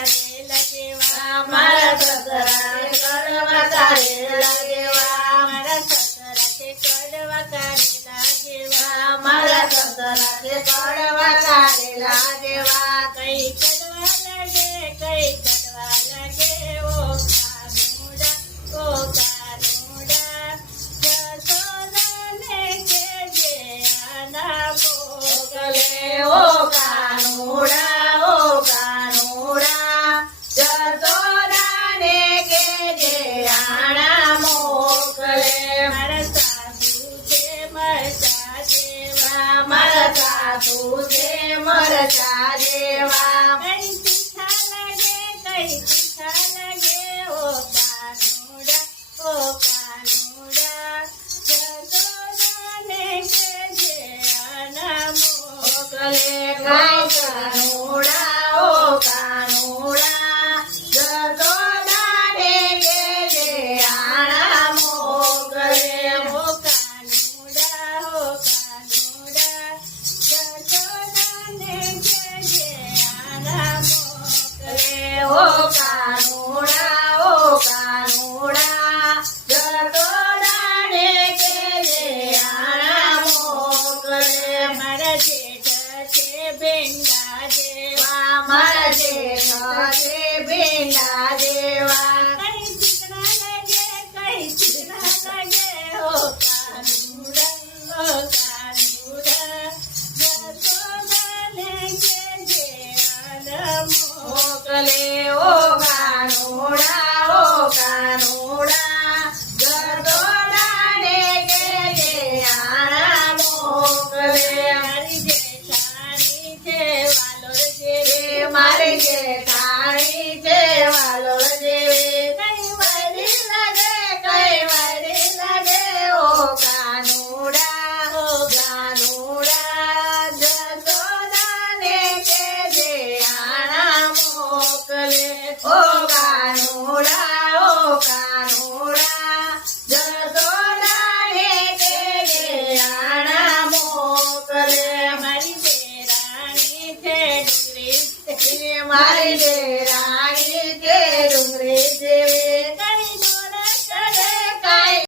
કારેલા જેવા મારા સસરા કડવા કારેલા જેવા મારા સસરા છે કડવા કારેલા જેવા મારા સસરા છે કડવા કારેલા જેવા કઈ કડવા લાગે કઈ કડવા લાગે ઓ કાનુડા જશોદાને કેજે આના મોકલે ઓ કાનુડા જશોદાને કેજે આણા મોકલે મારા સાસુ છે મરચા જેવા મારા સાસુ છે મરચા જેવા કઈ તીખા લાગે કઈ તીખા લાગે ઓ કાનુડા જશોદાને કેજે આના મોકલે કાનુડા જશોદાને કેજે આણા મોકલે ઓ કાનુડા જશોદાને કેજે આના મોકલે ઓ કાનુડા જશોદાને કેજે આણા મોકલે મારા જેઠ છે ભીંડા જેવા મારા જેઠ છે ભીંડા જેવા